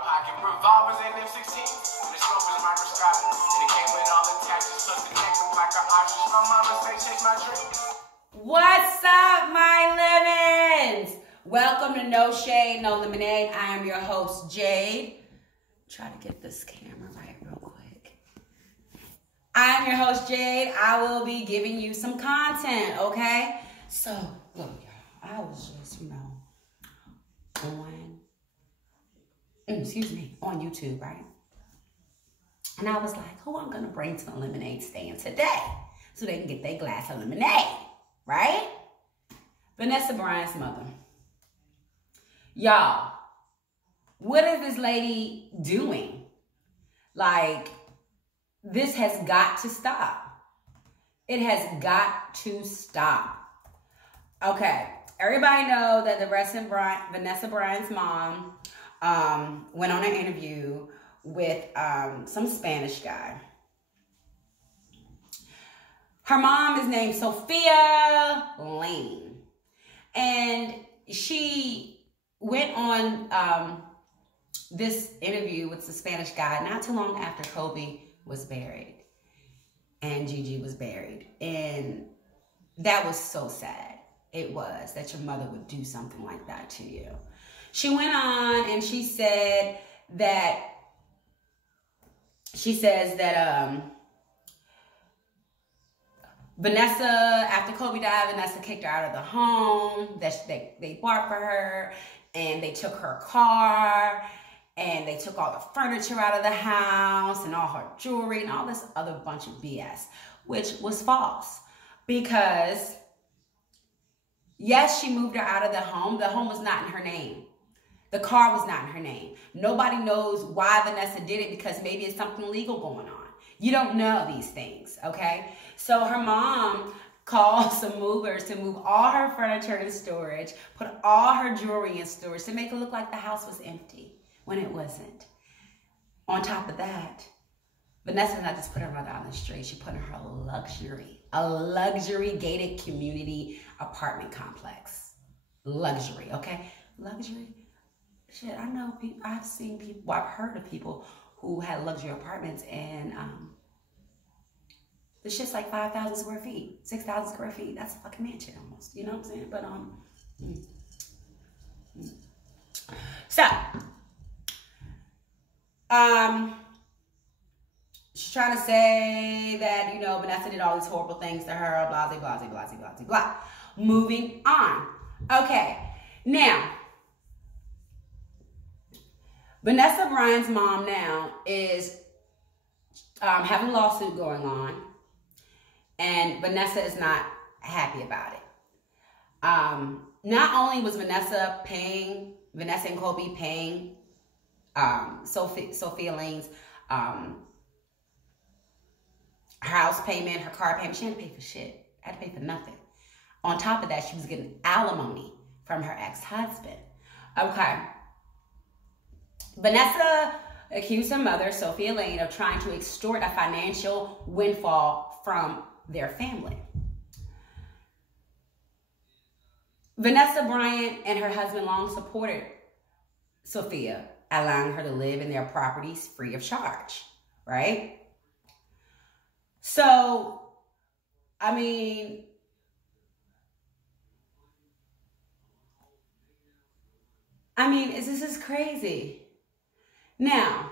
pocket, revolvers and M16s. And the scope is microscopic. And it came with all the attachments, plus the neck look like an ostrich. My mama say chase my dreams. What's up, my lemons? Welcome to No Shade, No Lemonade. I am your host, Jade. Try to get this camera right real quick. I am your host, Jade. I will be giving you some content, okay? So, look, y'all, I was just, on YouTube, right? And I was like, who I'm gonna bring to the lemonade stand today so they can get their glass of lemonade, right? Vanessa Bryant's mother. Y'all, what is this lady doing? Like, this has got to stop. It has got to stop. Okay, everybody know that Vanessa Bryant's mom went on an interview with some Spanish guy. Her mom is named Sophia Lane. And she went on this interview with the Spanish guy not too long after Kobe was buried and Gigi was buried. And that was so sad. It was that your mother would do something like that to you. She went on and she says that Vanessa, after Kobe died, Vanessa kicked her out of the home. That they bought for her, and they took her car, and they took all the furniture out of the house, and all her jewelry, and all this other bunch of BS, which was false. Because, yes, she moved her out of the home. The home was not in her name. The car was not in her name. Nobody knows why Vanessa did it because maybe it's something legal going on. You don't know these things, okay? So her mom called some movers to move all her furniture in storage, put all her jewelry in storage to make it look like the house was empty when it wasn't. On top of that, Vanessa not just put her mother on the street, she put her a luxury gated community apartment complex. Luxury, okay? Luxury. Shit, I know people, I've seen people, well, I've heard of people who had luxury apartments and the shit's like 5,000 square feet, 6,000 square feet. That's a fucking mansion almost, you know what I'm saying? But, so, she's trying to say that, Vanessa did all these horrible things to her, blah, blah, blah, blah, blah, blah, blah. Moving on. Okay, now, Vanessa Bryant's mom now is having a lawsuit going on, and Vanessa is not happy about it. Not only was Vanessa and Kobe paying Sophia Lane's her house payment, her car payment, she had to pay for shit. Had to pay for nothing. On top of that, she was getting alimony from her ex-husband. Okay. Vanessa accused her mother, Sophia Lane, of trying to extort a financial windfall from their family. Vanessa Bryant and her husband long supported Sophia, allowing her to live in their properties free of charge, right? So, this is crazy. Now,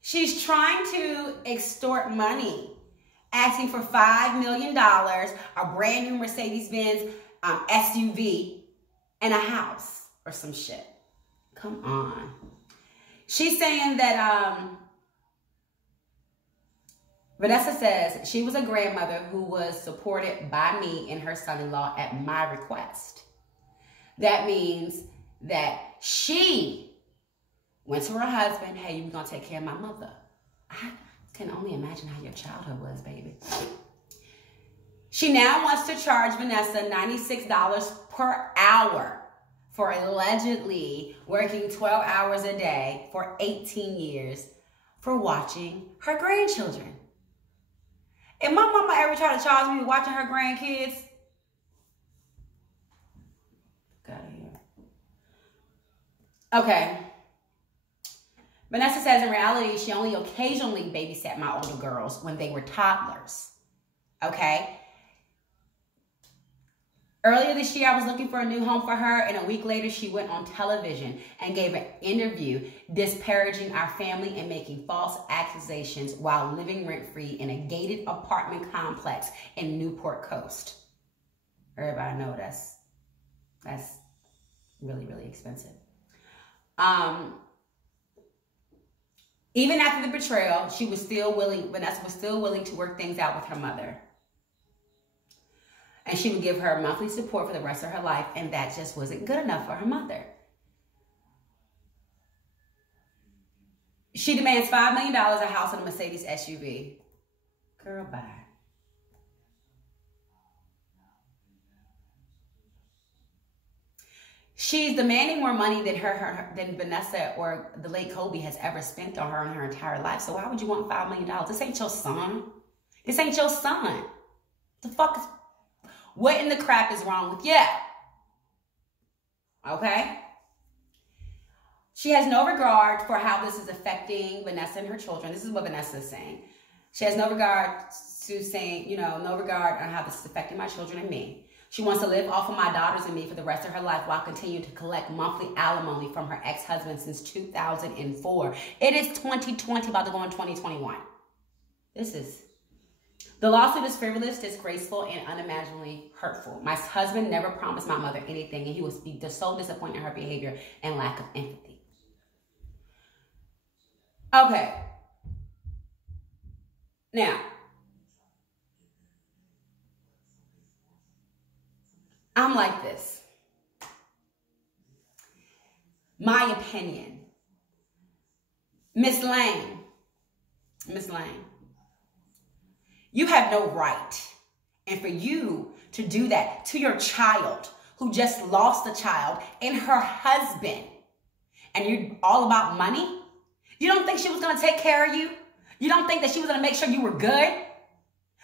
she's trying to extort money, asking for $5 million, a brand new Mercedes-Benz SUV, and a house or some shit. Come on. She's saying that Vanessa says she was a grandmother who was supported by me and her son-in-law at my request. That means that she went to her husband, hey, you're going to take care of my mother. I can only imagine how your childhood was, baby. She now wants to charge Vanessa $96 per hour for allegedly working 12 hours a day for 18 years for watching her grandchildren. If my mama ever tried to charge me with watching her grandkids, got it here. Okay. Vanessa says in reality, she only occasionally babysat my older girls when they were toddlers. Okay? Earlier this year, I was looking for a new home for her, and a week later, she went on television and gave an interview disparaging our family and making false accusations while living rent-free in a gated apartment complex in Newport Coast. Everybody know that's really, really expensive. Even after the betrayal, Vanessa was still willing to work things out with her mother. And she would give her monthly support for the rest of her life, and that just wasn't good enough for her mother. She demands $5 million, a house, and a Mercedes SUV. Girl, bye. She's demanding more money than Vanessa or the late Kobe has ever spent on her in her entire life. So why would you want $5 million? This ain't your son. This ain't your son. The fuck is... What in the crap is wrong with you? Okay? She has no regard for how this is affecting Vanessa and her children. This is what Vanessa is saying. She has no regard to saying, no regard on how this is affecting my children and me. She wants to live off of my daughters and me for the rest of her life while continuing to collect monthly alimony from her ex-husband since 2004. It is 2020, about to go in 2021. The lawsuit is frivolous, disgraceful, and unimaginably hurtful. My husband never promised my mother anything, and he was so disappointed in her behavior and lack of empathy. Okay. Now, I'm like this. My opinion. Miss Lane. You have no right. And for you to do that to your child who just lost a child and her husband, and you're all about money? You don't think she was going to take care of you? You don't think that she was going to make sure you were good?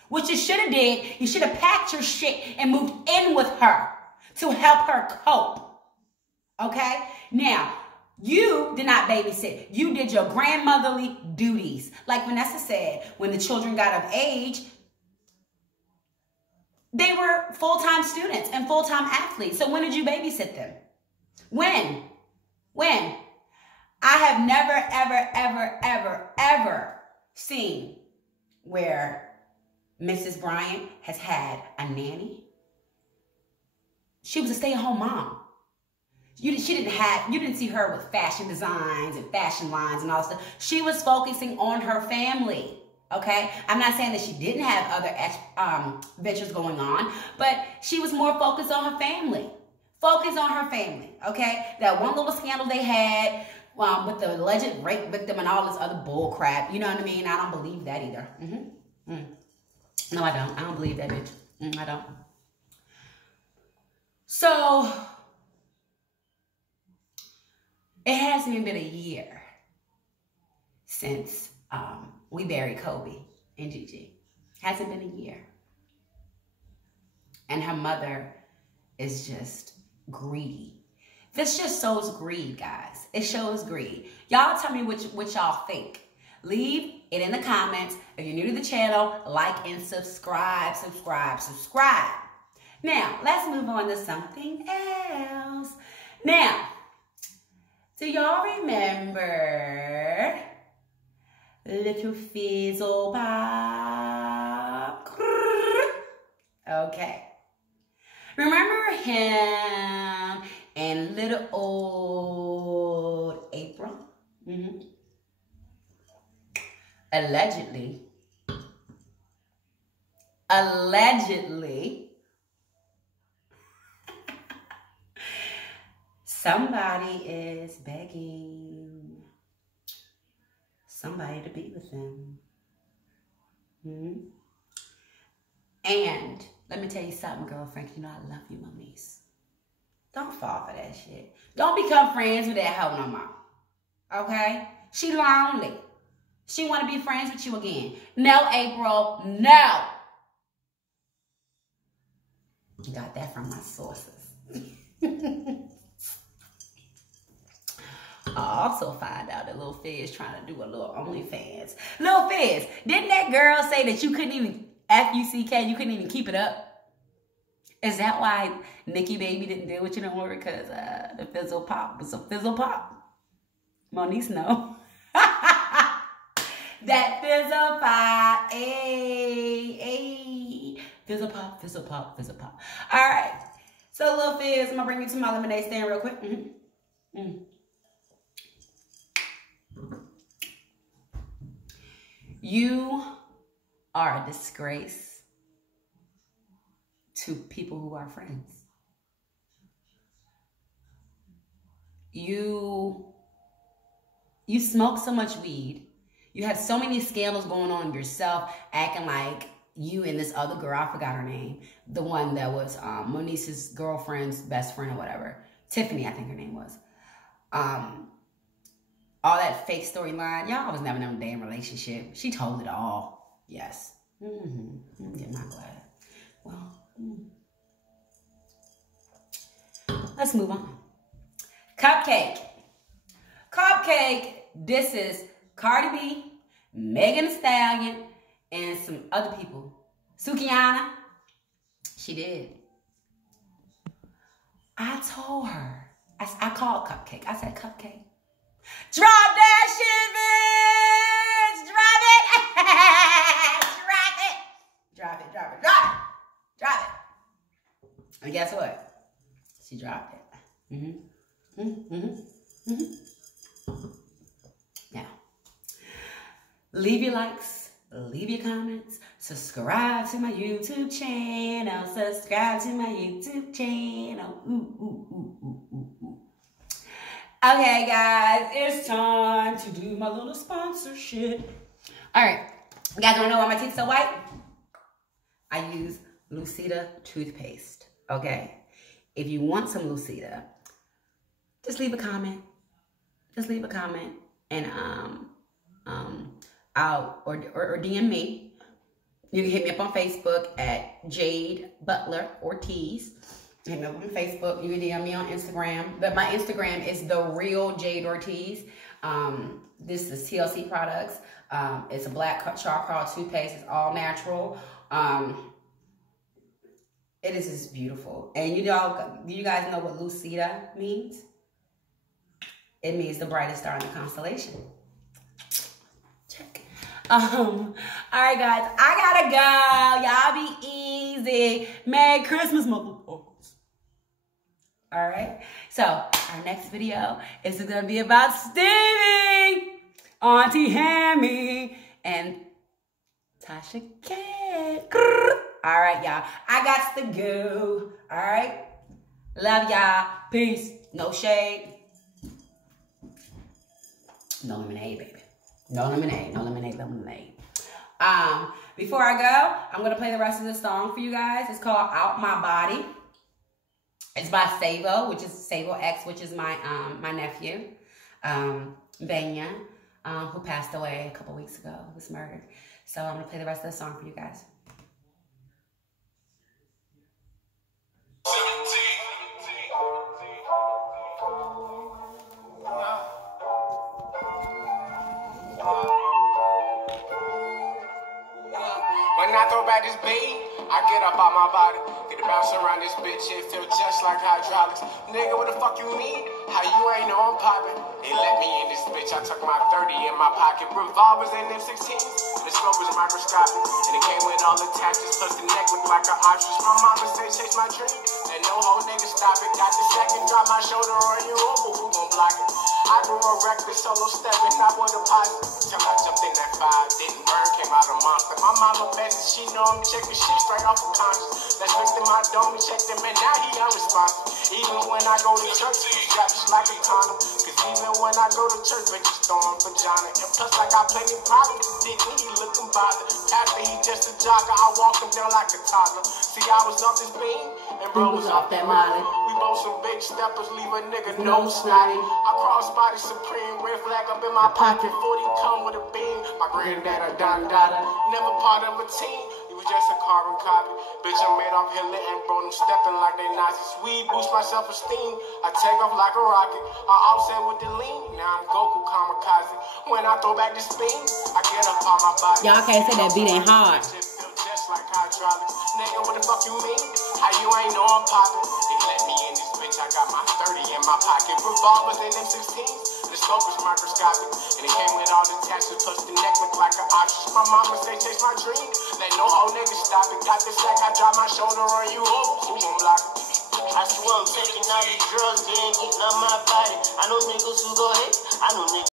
What you should have did, you should have packed your shit and moved in with her to help her cope. Okay? Now, you did not babysit. You did your grandmotherly duties. Like Vanessa said, when the children got of age, they were full-time students and full-time athletes. So when did you babysit them? When? I have never, ever, ever, ever, ever seen where Mrs. Bryant has had a nanny. She was a stay-at-home mom. You didn't see her with fashion designs and fashion lines and all that stuff. She was focusing on her family, okay? I'm not saying that she didn't have other ventures going on, but she was more focused on her family. Focus on her family, okay? That one little scandal they had with the alleged rape victim and all this other bull crap, you know what I mean? I don't believe that either. No, I don't. I don't believe that bitch. I don't. So, it hasn't even been a year since we buried Kobe and Gigi. Hasn't been a year. And her mother is just greedy. This just shows greed, guys. It shows greed. Y'all tell me what y'all think. Leave it in the comments. If you're new to the channel, like and subscribe. Now, let's move on to something else. Now, do y'all remember Little Fizzle Pop? Okay. Remember him and little old April? Allegedly, somebody is begging somebody to be with them. And let me tell you something, girlfriend. You know I love you, Moniece. Don't fall for that shit. Don't become friends with that hoe no more. Okay? She lonely. She want to be friends with you again. No, April. No. Got that from my sources. Oh, also find out that Lil Fizz trying to do a little OnlyFans. Lil Fizz, didn't that girl say that you couldn't even, F-U-C-K, you couldn't even keep it up? Is that why Nicki Baby didn't deal with you no more? Because the Fizzle Pop was a Fizzle Pop? Moniece, no. That Fizzle Pop, ayy. Fizzle Pop, Fizzle Pop, Fizzle Pop. All right. So, Lil Fizz, I'm going to bring you to my lemonade stand real quick. You are a disgrace to people who are friends. You smoke so much weed. You have so many scandals going on yourself, acting like you and this other girl, I forgot her name, the one that was Moniece's girlfriend's best friend or whatever. Tiffany, I think her name was. All that fake storyline. Y'all was never in a damn relationship. She told it all. Yes. Get my glad. Well, let's move on. Cupcake. Cupcake, this is Cardi B, Megan Thee Stallion, and some other people. Sukihana, she did. I told her, I called Cupcake. I said, Cupcake, drop that shit, bitch! Drop it! Drop it! Drop it, drop it, drop it! Drop it! And guess what? She dropped it. Now, leave your likes, leave your comments, subscribe to my YouTube channel, subscribe to my YouTube channel. Okay, guys, it's time to do my little sponsorship. All right, you guys want to know why my teeth so white? I use Lucida toothpaste, okay? If you want some Lucida, just leave a comment. Just leave a comment, and or DM me. You can hit me up on Facebook at Jade Butler Ortiz. Hit me up on Facebook. You can DM me on Instagram. But my Instagram is The Real Jade Ortiz. This is TLC Products. It's a black charcoal toothpaste. It's all natural. It is just beautiful. And you guys know what Lucida means? It means the brightest star in the constellation. Check. All right, guys. I gotta go. Y'all be easy. Merry Christmas, motherfuckers. All right. So, our next video is gonna be about Stevie, Auntie Hammy, and Tasha K. All right, y'all. I got to go. All right. Love y'all. Peace. No shade. No lemonade, baby. No lemonade. No lemonade. Lemonade. Before I go, I'm gonna play the rest of the song for you guys. It's called "Out My Body." It's by Savo, which is Savo X, which is my my nephew, Vanya, who passed away a couple weeks ago. Was murdered. So I'm gonna play the rest of the song for you guys. When I throw back this beat, I get up out my body. Get to bounce around this bitch, it feel just like hydraulics. Nigga, what the fuck you mean? How you ain't know I'm poppin'? They let me in this bitch, I took my 30 in my pocket. Revolvers and them 16s, the scope was microscopic. And it came with all attachments, plus the neck looked like an ostrich. My mama said chase my dream, and no whole nigga stop it. Got the second, drop my shoulder on you, but who gon' block it? I grew a reckless solo stepping, not with a deposit. Till I jumped in that 5, didn't burn, came out a monster. My mama bet she know I'm checking shit straight off of conscience. Let's look at my dome and check them, and now he unresponsive. Even when I go to church, he got just like a condom. Cause even when I go to church, bitches throwing vagina. And plus, I got plenty problems. Didn't he looking bothered? After he just a jogger, I walked him down like a toddler. See, I was off this beam, and bro was off that molly. We both some big steppers, leave a nigga no snotty. I cross body supreme, red flag up in my pocket. 40 come with a beam. My granddad a Don Dada, never part of a team. was just a carbon copy. Bitch, I'm made off Hitler and bro, them stepping like they Nazis. Weed boost my self-esteem. I take off like a rocket. I offset with the lean. Now I'm Goku kamikaze. When I throw back the spin, I get up on my body. Y'all can't say that beat ain't hard. Just like hydraulics. Nigga, what the fuck you mean? How you ain't know I'm poppin'? They let me in this bitch. I got my 30 in my pocket. Revolvers in them 16s. The scope is microscopic. And it came with all the taxes. Plus the neck look like an ostrich. My mama say chase my dream. Let no whole nigga stop it. Got the sack. I drop my shoulder on you over. Who gon' block it? I swear I'm taking all these drugs. They ain't getting on my body. I know niggas who go hit. I know niggas.